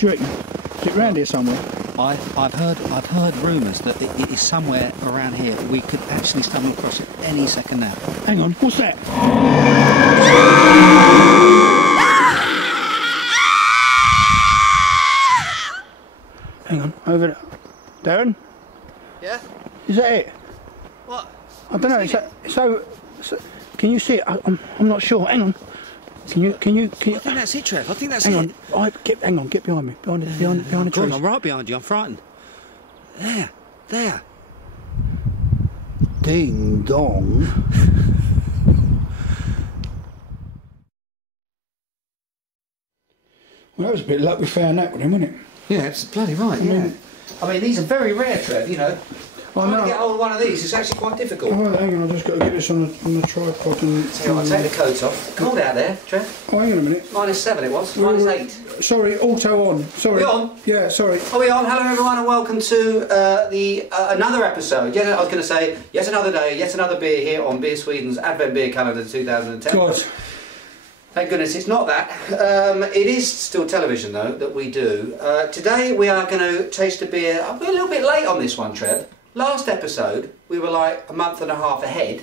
do you reckon? Is it round here somewhere? I've heard rumours that it is somewhere around here. We could actually stumble across it any second now. Hang on, what's that? Hang on, over there. Darren? Yeah? Is that it? What? I don't know. So, can you see it? I'm not sure. Hang on. Can you? I think that's it, Trev. I think that's it. Hang on. Hang on. Get behind me. Behind the trees. I'm right behind you. I'm frightened. There. Ding dong. Well, that was a bit of luck we found that one, wasn't it? Yeah, it's bloody right. I mean, these are very rare, Trev. You know. Trying to get hold of one of these is actually quite difficult. Oh, hang on, I've just got to get this on the tripod and... So I'll take the coat off. Cold out there, Trev. Oh, hang on a minute. -7 it was, -8. Sorry, auto on. Sorry. Are we on? Yeah, sorry. Are we on? Hello everyone and welcome to another episode. I was going to say, yet another day, yet another beer here on Beer Sweden's Advent Beer Calendar 2010. God. Thank goodness it's not that. It is still television though that we do. Today we are going to taste a beer. We're a little bit late on this one, Trev. Last episode we were like a month and a half ahead.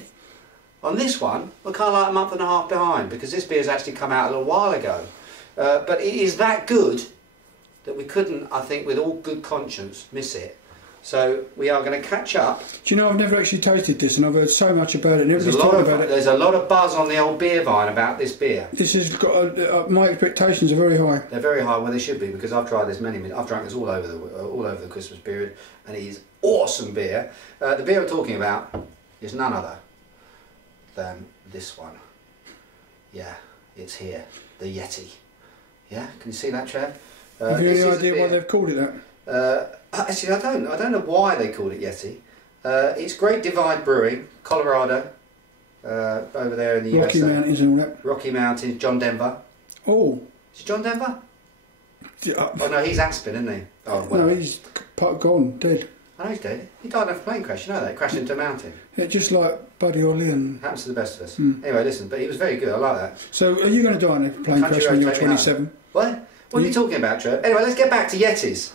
On this one we're kind of like a month and a half behind because this beer's actually come out a little while ago. But it is that good that we couldn't, I think, with all good conscience, miss it. So we are going to catch up. Do you know, I've never actually tasted this and I've heard so much about it. And there's a lot of buzz on the old beer vine about this beer. This has got my expectations are very high. They're very high. Well, they should be because I've tried this I've drank this all over the Christmas period, and it is awesome beer. The beer we're talking about is none other than this one. Yeah, it's here, the Yeti. Yeah, can you see that, Trev? Have you any idea why they've called it that? Actually, I don't know why they called it Yeti. It's Great Divide Brewing, Colorado, over there in the Rocky USA. Mountains and all that. Rocky Mountains, John Denver. Oh. Is it John Denver? Oh no, he's Aspen, isn't he? Oh, well. No, he's gone, dead. I know he's dead. He died in a plane crash, you know that? He crashed into a mountain. Yeah, just like Buddy Holly and... Happens to the best of us. Anyway, listen, but he was very good, I like that. So, are you going to die in a plane crash when you're 27? What? What are you talking about, Trev? Anyway, let's get back to Yetis.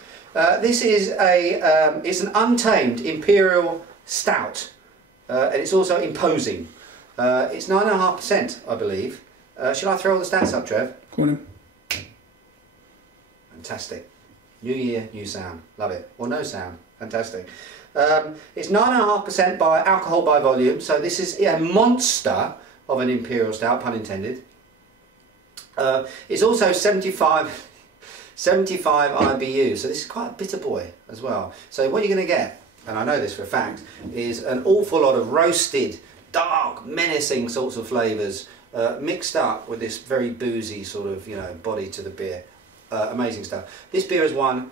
This is it's an untamed Imperial Stout, and it's also imposing. It's 9.5%, I believe. Should I throw all the stats up, Trev? Go on in. Fantastic. New year, new sound. Love it. Or no sound. Fantastic. It's 9.5% by alcohol by volume, so this is a monster of an Imperial Stout, pun intended. It's also 75 IBU, so this is quite a bitter boy as well. So what you're going to get, and I know this for a fact, is an awful lot of roasted, dark, menacing sorts of flavours mixed up with this very boozy sort of, you know, body to the beer. Amazing stuff. This beer has won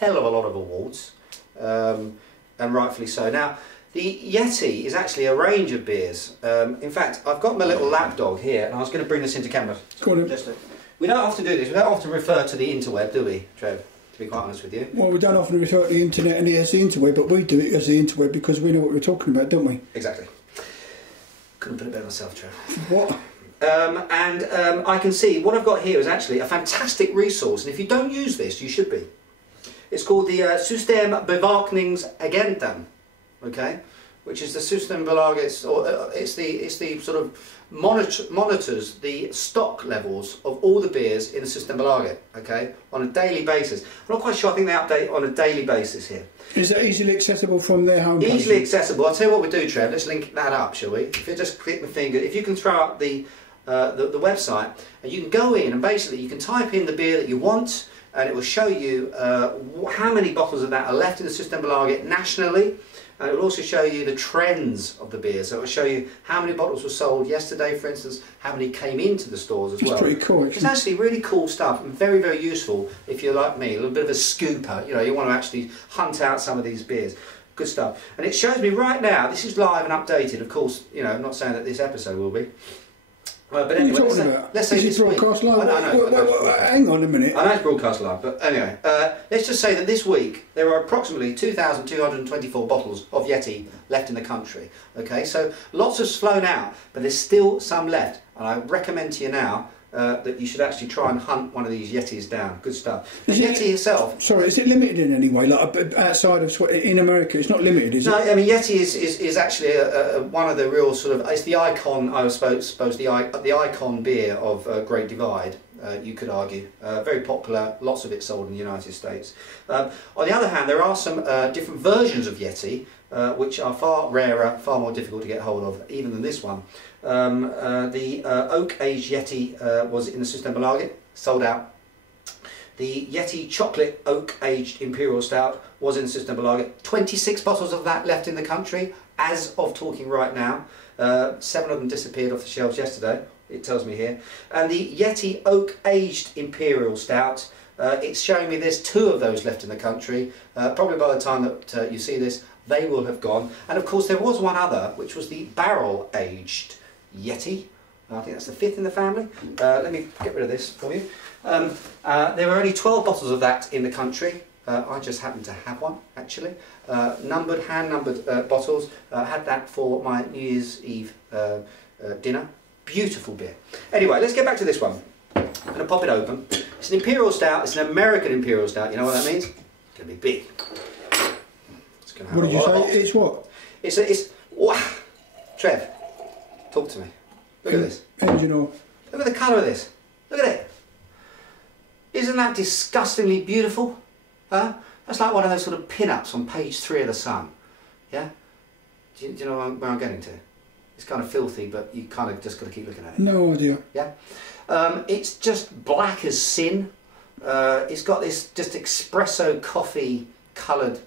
hell of a lot of awards, and rightfully so. Now, the Yeti is actually a range of beers. In fact, I've got my little lapdog here, and I was going to bring this into camera. Go on in. We don't often do this. We don't often refer to the interweb, do we, Trev? To be quite honest with you. Well, we don't often refer to the internet and as the interweb, but we do it as the interweb because we know what we're talking about, don't we? Exactly. Couldn't put it better myself, Trev. What? I can see what I've got here is actually a fantastic resource, and if you don't use this, you should be. It's called the Systembevakningsagenten, okay, which is the Systembolaget, or it's the sort of monitors the stock levels of all the beers in the Systembolaget, okay, on a daily basis. I'm not quite sure. I think they update on a daily basis here. Is that easily accessible from their homepage? Easily accessible. I'll tell you what we do, Trev. Let's link that up, shall we? If you just click my finger, if you can throw up the website, and you can go in and basically you can type in the beer that you want, and it will show you how many bottles of that are left in the Systembolaget nationally, and it will also show you the trends of the beer. So it will show you how many bottles were sold yesterday, for instance, how many came into the stores as well. It's pretty cool. It's actually really cool stuff and very, very useful if you're like me, a little bit of a scooper. You know, you want to actually hunt out some of these beers. Good stuff. And it shows me right now, this is live and updated, of course, you know, I'm not saying that this episode will be. But anyway, let's say this broadcast week. live. Hang on a minute. I know it's broadcast live, but anyway, let's just say that this week there are approximately 2,224 bottles of Yeti left in the country. Okay, so lots have flown out, but there's still some left, and I recommend to you now that you should actually try and hunt one of these Yetis down. Good stuff. The Yeti itself... Sorry, is it limited in any way? Like outside of... In America, it's not limited, is it? No, I mean, Yeti is actually one of the real sort of... It's the icon, I suppose the icon beer of Great Divide. You could argue. Very popular, lots of it sold in the United States. On the other hand, there are some different versions of Yeti, which are far rarer, far more difficult to get hold of, even than this one. The oak-aged Yeti was in the Systembolaget, sold out. The Yeti Chocolate Oak-Aged Imperial Stout was in the Systembolaget. 26 bottles of that left in the country, as of talking right now. 7 of them disappeared off the shelves yesterday, it tells me here. And the Yeti Oak-Aged Imperial Stout, it's showing me there's 2 of those left in the country. Probably by the time that you see this, they will have gone. And of course there was one other, which was the barrel-aged Yeti. I think that's the 5th in the family. Let me get rid of this for you. There were only 12 bottles of that in the country. I just happened to have one, actually. Hand-numbered bottles. Had that for my New Year's Eve dinner. Beautiful beer. Anyway, let's get back to this one. I'm going to pop it open. It's an Imperial Stout. It's an American Imperial Stout. You know what that means? It's going to be big. It's going to have what did you say? It's what? It's... Wow. Trev, talk to me. Look at this. Engine oil. Look at the colour of this. Look at it. Isn't that disgustingly beautiful? Huh? That's like one of those sort of pin-ups on page 3 of The Sun. Yeah? Do you know where I'm getting to? It's kind of filthy, but you kind of just got to keep looking at it. No idea. Yeah? It's just black as sin. It's got this just espresso coffee coloured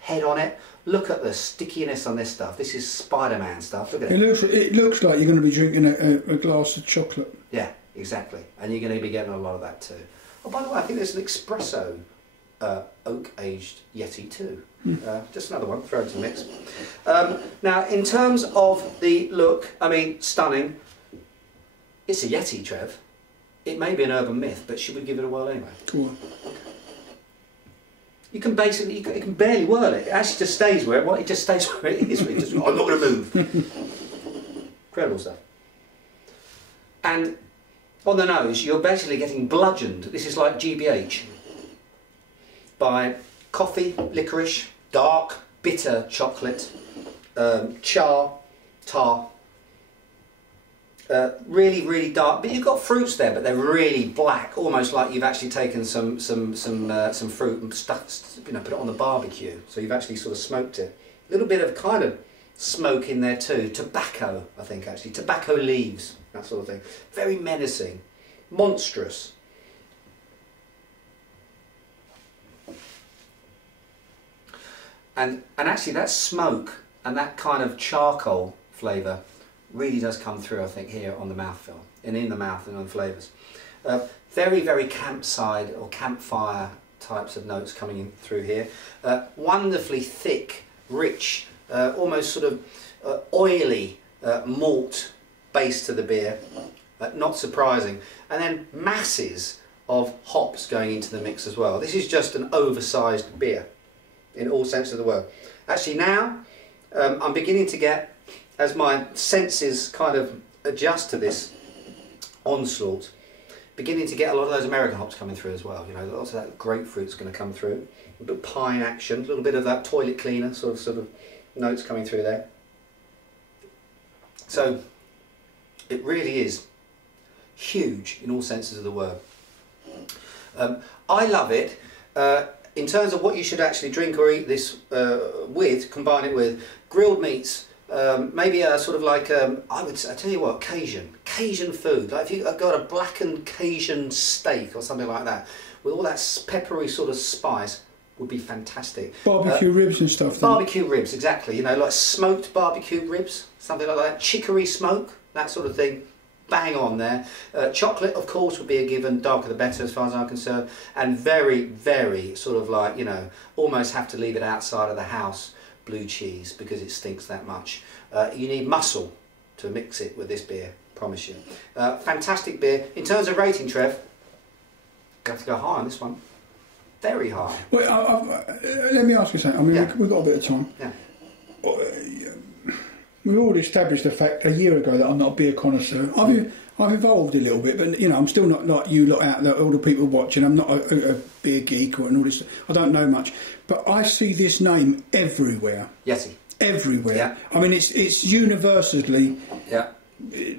head on it. Look at the stickiness on this stuff. This is Spider-Man stuff. Look at it. It looks like you're going to be drinking a glass of chocolate. Yeah, exactly. And you're going to be getting a lot of that too. Oh, by the way, I think there's an espresso oak-aged Yeti too. Just another one, throw into the mix. Now, in terms of the look, I mean, stunning. It's a Yeti, Trev. It may be an urban myth, but should we give it a whirl anyway? Go on. You can basically, you can barely whirl it. It actually just stays where it just stays where it is. It just, I'm not going to move. Incredible stuff. And on the nose, you're basically getting bludgeoned. This is like GBH by coffee, licorice, dark, bitter chocolate, tar. Really, really dark. But you've got fruits there, but they're really black, almost like you've actually taken some fruit and stuck, put it on the barbecue. So you've actually sort of smoked it. A little bit of kind of smoke in there too. Tobacco, I think actually. Tobacco leaves, that sort of thing. Very menacing, monstrous. And actually that smoke and that kind of charcoal flavour really does come through, I think, here on the mouthfeel and in the mouth and on flavours. Very, very campside or campfire types of notes coming in through here. Wonderfully thick, rich, almost sort of oily malt base to the beer. Not surprising. And then masses of hops going into the mix as well. This is just an oversized beer in all sense of the word. Actually now, I'm beginning to get, as my senses kind of adjust to this onslaught, beginning to get a lot of those American hops coming through as well. You know, lots of that grapefruit's going to come through. A bit of pine action, a little bit of that toilet cleaner sort of notes coming through there. So it really is huge in all senses of the word. I love it. In terms of what you should actually drink or eat this with, combine it with grilled meats, maybe a sort of like, I tell you what, Cajun food. Like if you've got a blackened Cajun steak or something like that, with all that peppery sort of spice, would be fantastic. Barbecue ribs and stuff. Barbecue ribs, exactly. You know, like smoked barbecue ribs, something like that. Chicory smoke, that sort of thing. Bang on there. Chocolate, of course, would be a given. Darker the better, as far as I'm concerned. And very, very sort of like, you know, almost have to leave it outside of the house. Blue cheese, because it stinks that much. You need muscle to mix it with this beer, promise you. Fantastic beer. In terms of rating, Trev, you have to go high on this one. Very high. Well, let me ask you something. I mean, we've got a bit of time. Yeah. We already established the fact a year ago that I'm not a beer connoisseur. I've evolved a little bit, but you know, I'm still not like you lot out there, all the people watching. I'm not a beer geek and all this. I don't know much, but I see this name everywhere. Yeti. Everywhere. Yeah. I mean, it's universally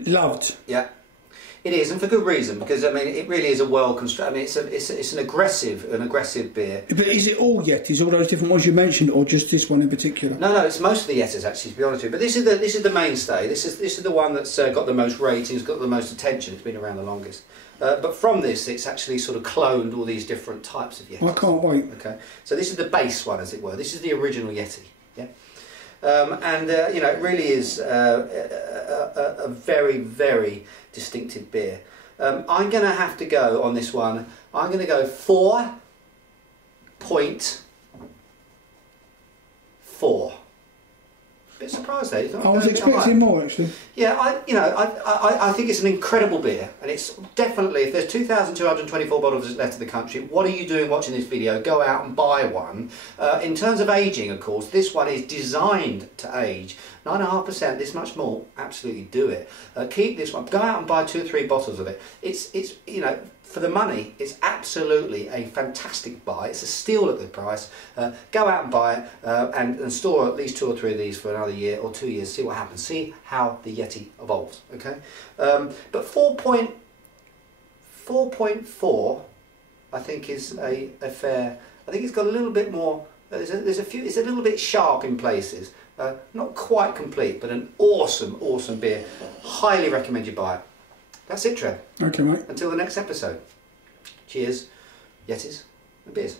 loved. Yeah. It is, and for good reason, because I mean, it really is a well constructed. I mean, it's an aggressive beer. But is it all Yetis, all those different ones you mentioned, or just this one in particular? No, it's most of the Yetis actually, to be honest with you. But this is the mainstay. This is the one that's got the most ratings, got the most attention. It's been around the longest. But from this, it's actually sort of cloned all these different types of Yetis. I can't wait. Okay, so this is the base one, as it were. This is the original Yeti. Yeah. You know, it really is a very, very distinctive beer. I'm going to have to go on this one. I'm going to go 4.4. Bit surprised there. I was expecting more, actually. Yeah, I think it's an incredible beer, and it's definitely, if there's 2,224 bottles left in the country, what are you doing watching this video? Go out and buy one. In terms of aging, of course, this one is designed to age 9.5%. This much more, absolutely do it. Keep this one. Go out and buy 2 or 3 bottles of it. It's you know, for the money, it's absolutely a fantastic buy. It's a steal at the price. Go out and buy it and store at least 2 or 3 of these for another year or 2 years. See what happens. See how the Yeti evolves. Okay, but 4.4, I think is a fair. I think it's got a little bit more. There's a few. It's a little bit sharp in places. Not quite complete, but an awesome beer. Highly recommend you buy it. That's it, Trev. Okay, mate. Until the next episode. Cheers, Yetis and beers.